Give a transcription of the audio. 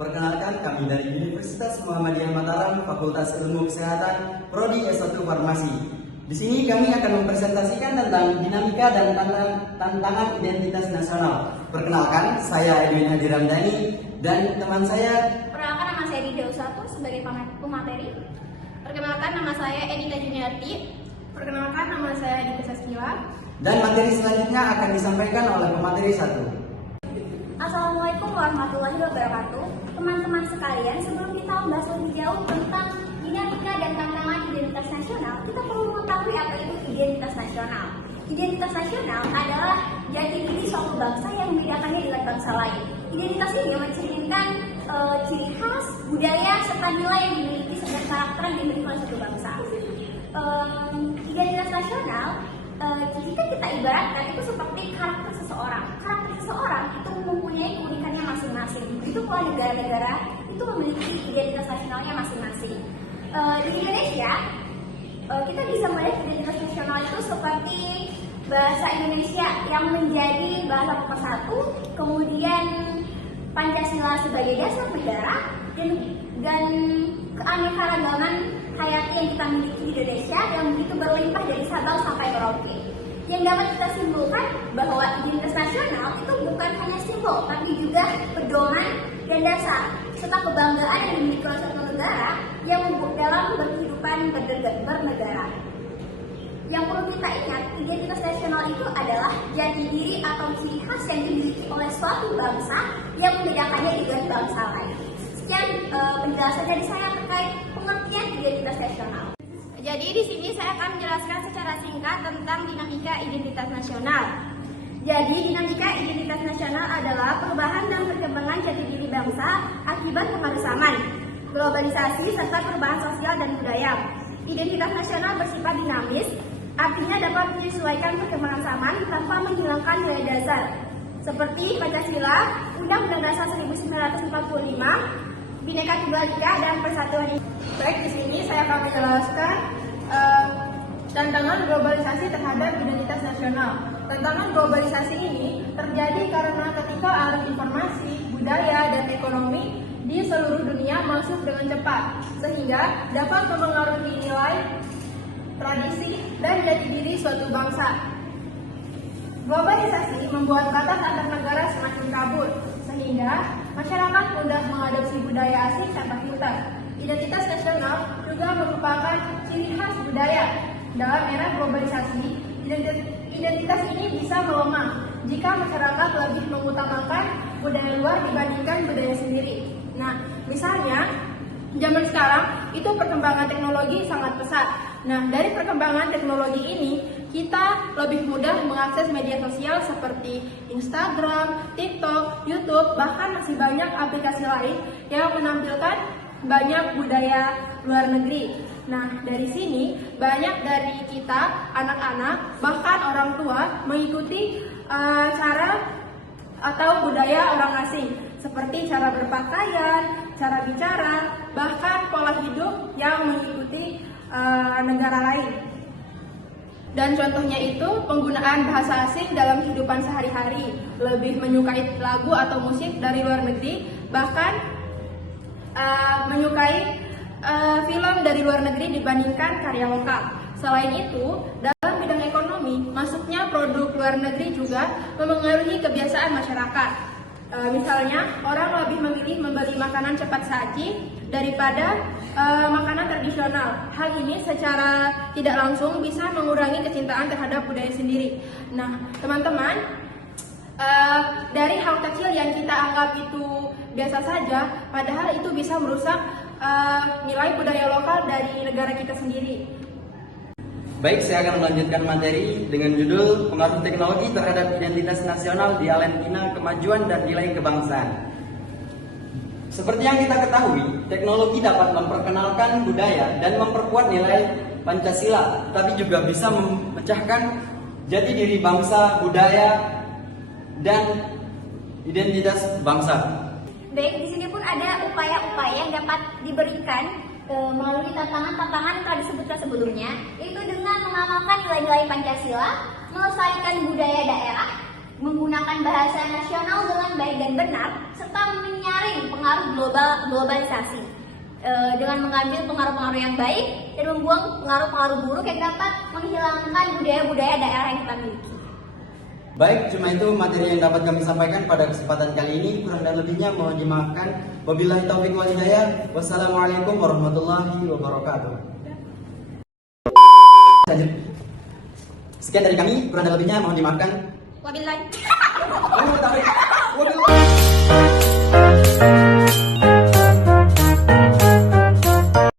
Perkenalkan, kami dari Universitas Muhammadiyah Mataram, Fakultas Ilmu Kesehatan, Prodi S1 Farmasi. Di sini kami akan mempresentasikan tentang dinamika dan tantangan identitas nasional. Perkenalkan, saya Edwin Hadi Ramdhani dan teman saya. Perkenalkan, nama saya Dida Usatu sebagai pemateri. Perkenalkan, nama saya Edita Juniarti. Perkenalkan, nama saya Dita Sastila. Dan materi selanjutnya akan disampaikan oleh pemateri 1. Assalamualaikum warahmatullahi wabarakatuh. Teman-teman sekalian, sebelum kita membahas lebih jauh tentang dinamika dan tantangan identitas nasional, kita perlu mengetahui apa itu identitas nasional. Identitas nasional adalah jati diri suatu bangsa yang membedakannya dengan bangsa lain. Identitas ini mencerminkan ciri khas, budaya, serta nilai yang dimiliki serta karakter yang dimiliki oleh suatu bangsa. Identitas nasional jika kita ibaratkan itu seperti karakter seseorang. Karakter seseorang itu mempunyai keunikannya masing-masing. Begitu pula negara-negara itu memiliki identitas nasionalnya masing-masing. Di Indonesia, kita bisa melihat identitas nasional itu seperti bahasa Indonesia yang menjadi bahasa pemersatu, kemudian Pancasila sebagai dasar negara, dan keanekaragaman hayati yang kita miliki di Indonesia yang begitu berlimpah dari Sabang sampai Merauke. Yang dapat kita simpulkan bahwa identitas nasional itu bukan hanya simbol, tapi juga pedoman dan dasar serta kebanggaan yang dimiliki oleh suatu negara yang dalam berkehidupan bernegara. Yang perlu kita ingat, identitas nasional itu adalah jati diri atau ciri khas yang dimiliki oleh suatu bangsa yang membedakannya dengan bangsa lain. Sekian penjelasan dari saya terkait pengertian identitas nasional. Jadi di sini saya akan menjelaskan secara singkat tentang dinamika identitas nasional. Jadi dinamika identitas nasional adalah perubahan dan perkembangan jati diri bangsa akibat pengaruh zaman, globalisasi serta perubahan sosial dan budaya. Identitas nasional bersifat dinamis, artinya dapat menyesuaikan perkembangan zaman tanpa menghilangkan nilai dasar seperti Pancasila, Undang-Undang Dasar 1945, Bhinneka Tunggal Ika, dan Persatuan. Baik, di sini saya akan menjelaskan tantangan globalisasi terhadap identitas nasional. Tantangan globalisasi ini terjadi karena ketika arus informasi, budaya, dan ekonomi di seluruh dunia masuk dengan cepat, sehingga dapat memengaruhi nilai, tradisi, dan jati diri suatu bangsa. Globalisasi membuat batas antar negara semakin kabur, sehingga masyarakat mudah mengadopsi budaya asing tanpa filter. Identitas nasional juga merupakan ciri khas budaya. Dalam era globalisasi, identitas ini bisa melemah jika masyarakat lebih mengutamakan budaya luar dibandingkan budaya sendiri. Nah, misalnya zaman sekarang itu perkembangan teknologi sangat pesat. Nah, dari perkembangan teknologi ini, kita lebih mudah mengakses media sosial seperti Instagram, TikTok, YouTube, bahkan masih banyak aplikasi lain yang menampilkan banyak budaya luar negeri. Nah, dari sini banyak dari kita, anak-anak, bahkan orang tua mengikuti cara atau budaya orang asing, seperti cara berpakaian, cara bicara, bahkan pola hidup yang mengikuti negara lain. Dan contohnya itu penggunaan bahasa asing dalam kehidupan sehari-hari, lebih menyukai lagu atau musik dari luar negeri, bahkan menyukai film dari luar negeri dibandingkan karya lokal. Selain itu, dalam bidang ekonomi, masuknya produk luar negeri juga memengaruhi kebiasaan masyarakat. Misalnya, orang lebih memilih membeli makanan cepat saji daripada makanan tradisional. Hal ini secara tidak langsung bisa mengurangi kecintaan terhadap budaya sendiri. Nah, teman-teman, dari hal kecil yang kita anggap itu biasa saja, padahal itu bisa merusak nilai budaya lokal dari negara kita sendiri. Baik, saya akan melanjutkan materi dengan judul Pengaruh Teknologi Terhadap Identitas Nasional di Alentina Kemajuan dan Nilai Kebangsaan. Seperti yang kita ketahui, teknologi dapat memperkenalkan budaya dan memperkuat nilai Pancasila, tapi juga bisa memecahkan jati diri bangsa, budaya, dan identitas bangsa. Baik, di sini pun ada upaya-upaya yang dapat diberikan melalui tantangan-tantangan yang telah disebutkan sebelumnya, yaitu dengan mengamalkan nilai-nilai Pancasila, melestarikan budaya daerah, menggunakan bahasa nasional dengan baik dan benar, serta menyaring pengaruh globalisasi dengan mengambil pengaruh-pengaruh yang baik dan membuang pengaruh-pengaruh buruk yang dapat menghilangkan budaya-budaya daerah yang kita miliki. Baik, cuma itu materi yang dapat kami sampaikan pada kesempatan kali ini. Kurang dan lebihnya mohon dimaafkan. Wabillahi taufiq wal hidayah. Wassalamualaikum warahmatullahi wabarakatuh. Sekian dari kami, kurang dan lebihnya mohon dimaafkan. Wabillahi. Oh,